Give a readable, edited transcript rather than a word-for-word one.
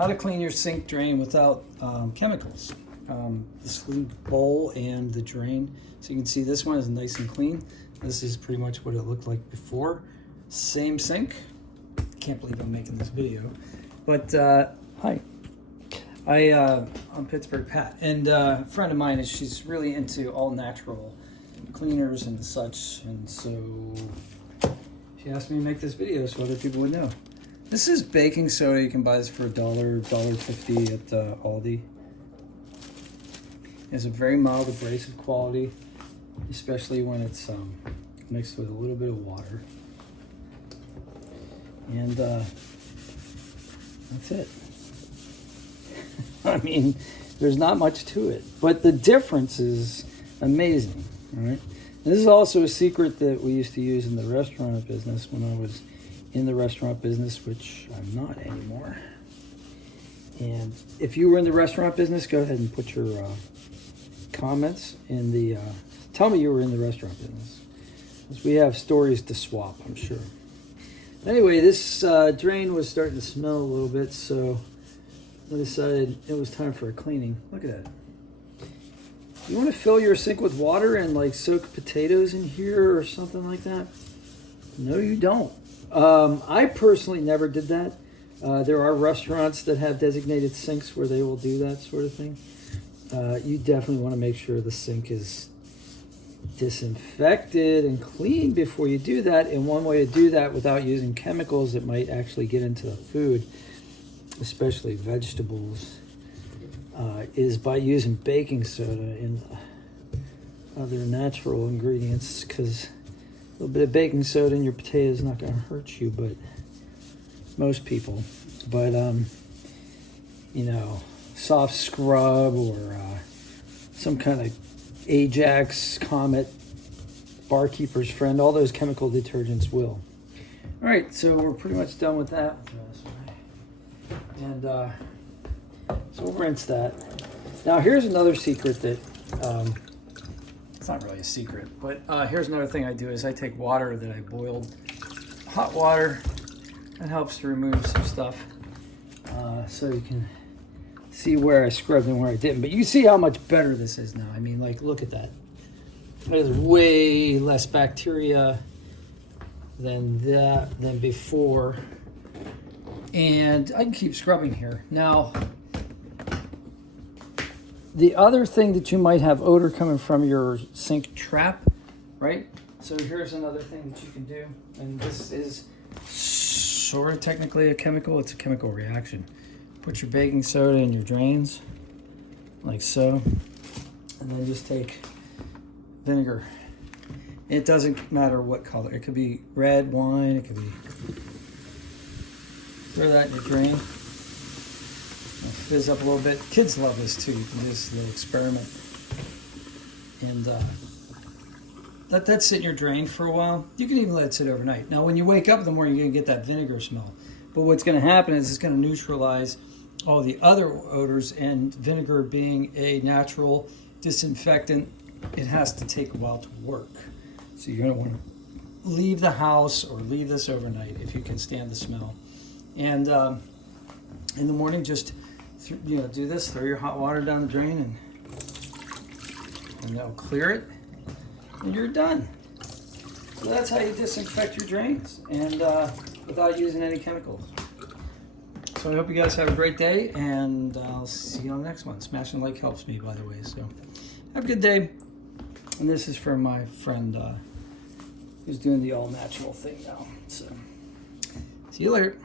how to clean your sink drain without chemicals. This bowl and the drain. So you can see this one is nice and clean. This is pretty much what it looked like before. Same sink. Can't believe I'm making this video. But hi. I'm Pittsburgh Pat, and a friend of mine she's really into all natural cleaners and such, and so she asked me to make this video so other people would know. This is baking soda. You can buy this for $1, $1.50 at Aldi. It's a very mild abrasive quality, especially when it's mixed with a little bit of water. And that's it. I mean, there's not much to it, but the difference is amazing, all right? And this is also a secret that we used to use in the restaurant business when I was in the restaurant business, which I'm not anymore. And if you were in the restaurant business, go ahead and put your comments in the, tell me you were in the restaurant business, because we have stories to swap, I'm sure. Anyway, this drain was starting to smell a little bit, so I decided it was time for a cleaning. Look at that. You want to fill your sink with water and like soak potatoes in here or something like that? No, you don't. I personally never did that. There are restaurants that have designated sinks where they will do that sort of thing. You definitely want to make sure the sink is disinfected and clean before you do that. And one way to do that without using chemicals that might actually get into the food, especially vegetables, is by using baking soda and other natural ingredients, because a little bit of baking soda in your potato is not going to hurt you, but most people. But you know, soft scrub or some kind of Ajax, Comet, Barkeeper's Friend, all those chemical detergents will. All right, so we're pretty much done with that. And so we'll rinse that. Now here's another secret that, it's not really a secret, but here's another thing I do is I take water that I boiled, hot water, that helps to remove some stuff. So you can see where I scrubbed and where I didn't. But you see how much better this is now. I mean, like, look at that. There's way less bacteria than before. And I can keep scrubbing here. Now, the other thing that you might have odor coming from your sink trap, right? So here's another thing that you can do. And this is sort of technically a chemical. It's a chemical reaction. Put your baking soda in your drains, like so. And then just take vinegar. It doesn't matter what color. It could be red wine. It could be... Throw that in your drain. Fizz up a little bit. Kids love this too. You can do this little experiment. And let that sit in your drain for a while. You can even let it sit overnight. Now when you wake up in the morning, you're going to get that vinegar smell. But what's going to happen is it's going to neutralize all the other odors, and vinegar being a natural disinfectant, it has to take a while to work. So you're going to want to leave the house or leave this overnight if you can stand the smell. And in the morning, just do this. Throw your hot water down the drain, and that'll clear it, and you're done. So that's how you disinfect your drains, and without using any chemicals. So I hope you guys have a great day, and I'll see you on the next one. Smashing like helps me, by the way. So have a good day. And this is from my friend who's doing the all natural thing now. So see you later.